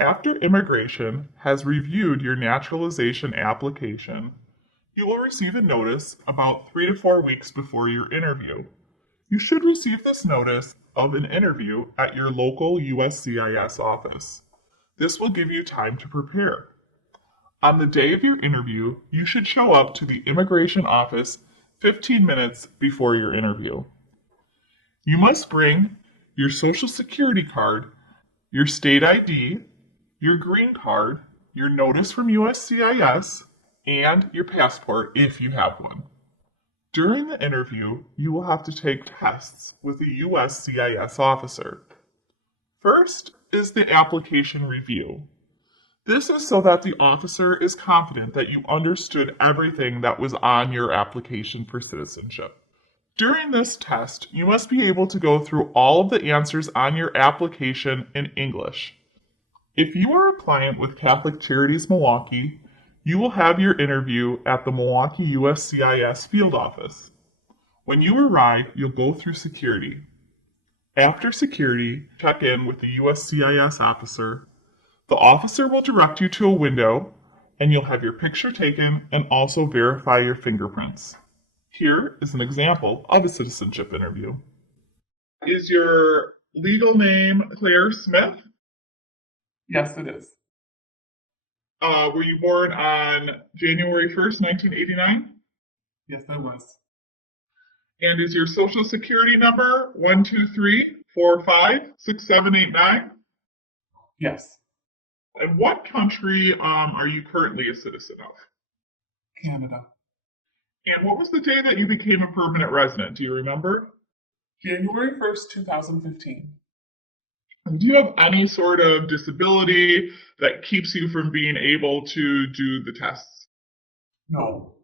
After immigration has reviewed your naturalization application, you will receive a notice about 3 to 4 weeks before your interview. You should receive this notice of an interview at your local USCIS office. This will give you time to prepare. On the day of your interview, you should show up to the immigration office 15 minutes before your interview. You must bring your social security card, your state ID, your green card, your notice from USCIS, and your passport if you have one. During the interview, you will have to take tests with a USCIS officer. First is the application review. This is so that the officer is confident that you understood everything that was on your application for citizenship. During this test, you must be able to go through all of the answers on your application in English. If you are a client with Catholic Charities Milwaukee, you will have your interview at the Milwaukee USCIS field office. When you arrive, you'll go through security. After security, check in with the USCIS officer. The officer will direct you to a window, and you'll have your picture taken and also verify your fingerprints. Here is an example of a citizenship interview. Is your legal name Claire Smith? Yes, it is. Were you born on January 1st, 1989? Yes, I was. And is your social security number 123456789? Yes. And what country are you currently a citizen of? Canada. And what was the day that you became a permanent resident? Do you remember? January 1st, 2015. And do you have any sort of disability that keeps you from being able to do the tests? No.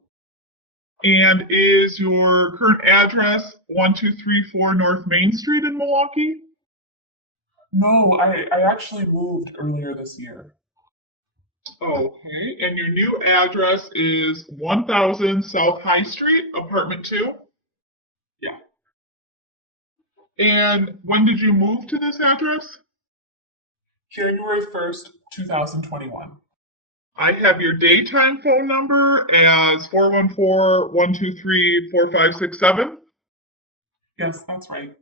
And is your current address 1234 North Main Street in Milwaukee? No, I actually moved earlier this year. Okay, and your new address is 1000 South High Street, apartment 2? Yeah. And when did you move to this address? January 1st, 2021. I have your daytime phone number as 414-123-4567. Yes, that's right.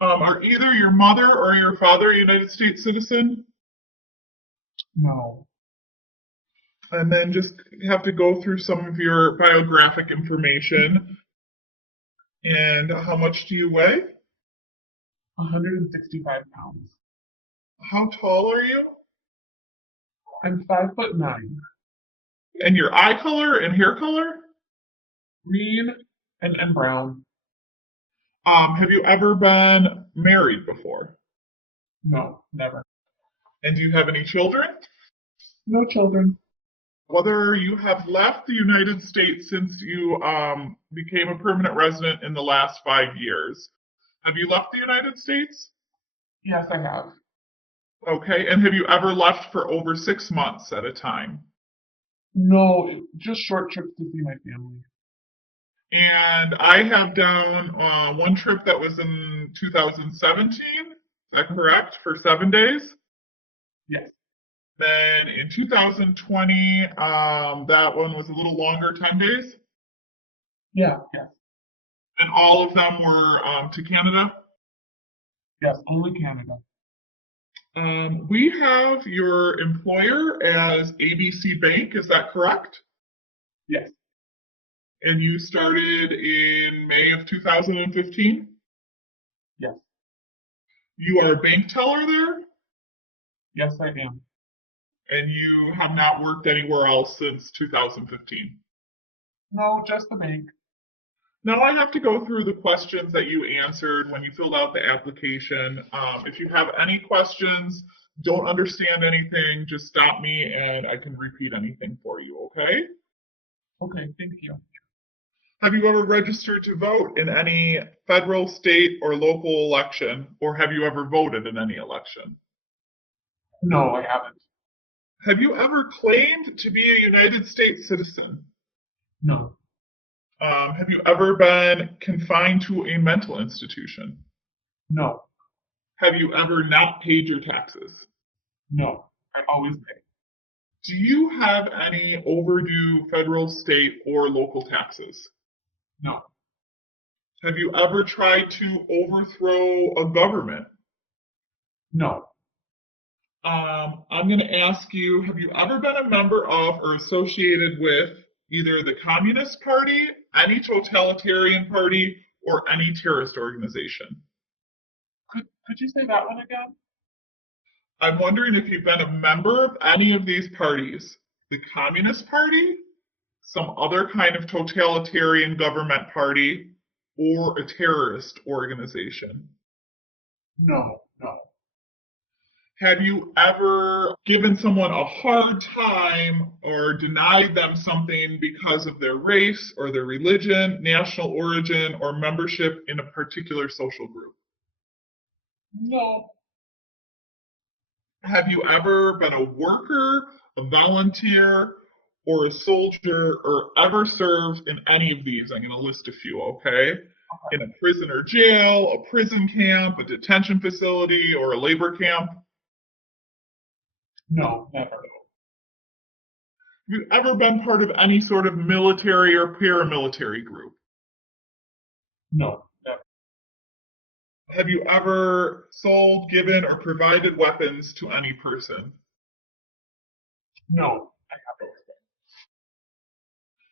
Are either your mother or your father a United States citizen? No. And then just have to go through some of your biographic information. And how much do you weigh? 165 pounds. How tall are you? I'm 5'9". And your eye color and hair color? Green and brown. Have you ever been married before? No, never. And do you have any children? No children. Whether you have left the United States since you became a permanent resident in the last 5 years. Have you left the United States? Yes, I have. Okay, and have you ever left for over 6 months at a time? No, just short trips to see my family. And I have down one trip that was in 2017. Is that correct? For 7 days? Yes. Then in 2020, that one was a little longer, 10 days. Yeah, yes. And all of them were to Canada. Yes, only Canada. We have your employer as ABC Bank. Is that correct? Yes. And you started in May of 2015? Yes. You are a bank teller there? Yes, I am. And you have not worked anywhere else since 2015? No, just the bank. Now I have to go through the questions that you answered when you filled out the application. If you have any questions, don't understand anything, just stop me and I can repeat anything for you, okay? Okay, thank you. Have you ever registered to vote in any federal, state, or local election, or have you ever voted in any election? No, I haven't. Have you ever claimed to be a United States citizen? No. Have you ever been confined to a mental institution? No. Have you ever not paid your taxes? No, I always pay. Do you have any overdue federal, state, or local taxes? No, Have you ever tried to overthrow a government? no, I'm going to ask you, have you ever been a member of or associated with either the Communist Party, any totalitarian party, or any terrorist organization? could you say that one again? I'm wondering if you've been a member of any of these parties: the Communist Party, some other kind of totalitarian government party, or a terrorist organization. No, no, Have you ever given someone a hard time or denied them something because of their race or their religion, national origin, or membership in a particular social group? no, Have you ever been a worker, a volunteer, or a soldier, or ever served in any of these? I'm going to list a few, okay? In a prison or jail, a prison camp, a detention facility, or a labor camp? no, never. Have you ever been part of any sort of military or paramilitary group? No, never. Have you ever sold, given, or provided weapons to any person? No, I haven't.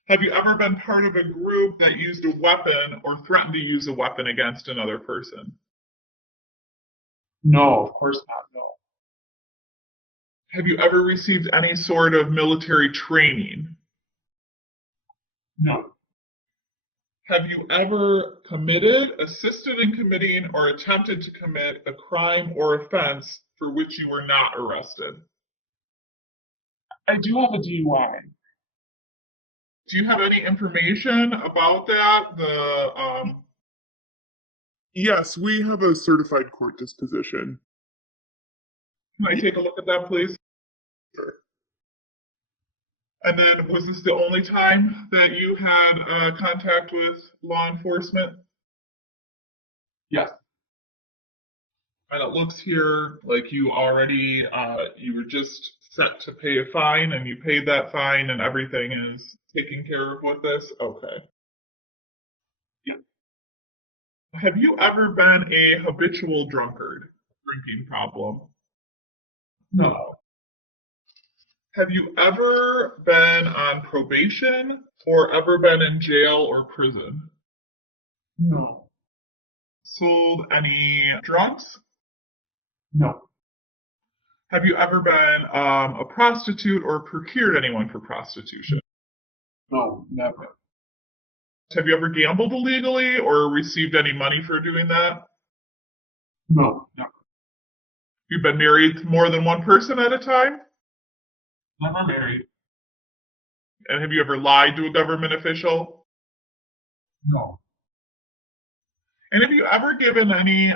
Have you ever been part of a group that used a weapon or threatened to use a weapon against another person? No, of course not. No, Have you ever received any sort of military training? no, Have you ever committed, assisted in committing, or attempted to commit a crime or offense for which you were not arrested? I do have a DUI. Do you have any information about that? Yes, we have a certified court disposition. Can I take a look at that, please? Sure. And then, was this the only time that you had contact with law enforcement? Yes, And it looks here like you already, you were just set to pay a fine, and you paid that fine, and everything is taken care of with this? Okay. yeah, Have you ever been a habitual drunkard? Drinking problem? no, Have you ever been on probation or ever been in jail or prison? no, Sold any drugs? no, Have you ever been a prostitute or procured anyone for prostitution? no, never. Have you ever gambled illegally or received any money for doing that? No, never. You've been married to more than one person at a time? Never married. And have you ever lied to a government official? No, And have you ever given any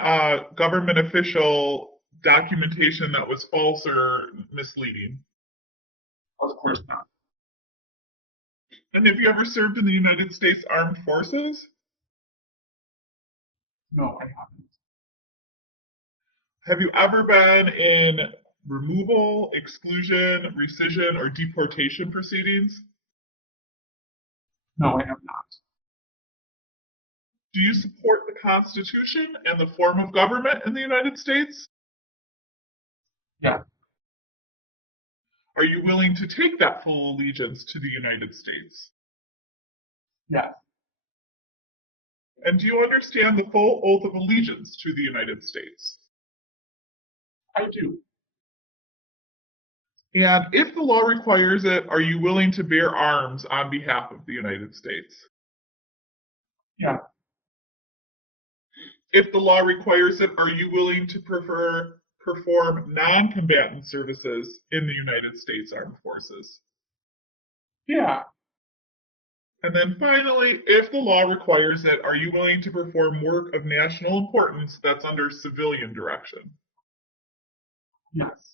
government official documentation that was false or misleading? of course not. And have you ever served in the United States Armed Forces? No, I haven't. Have you ever been in removal, exclusion, rescission, or deportation proceedings? No, I have not. Do you support the Constitution and the form of government in the United States? Yeah, Are you willing to take that full allegiance to the United States? yes, And do you understand the full oath of allegiance to the United States? I do. And if the law requires it, are you willing to bear arms on behalf of the United States? Yeah, If the law requires it, are you willing to perform non-combatant services in the United States Armed Forces? yeah, And then finally, if the law requires it, are you willing to perform work of national importance that's under civilian direction? yes.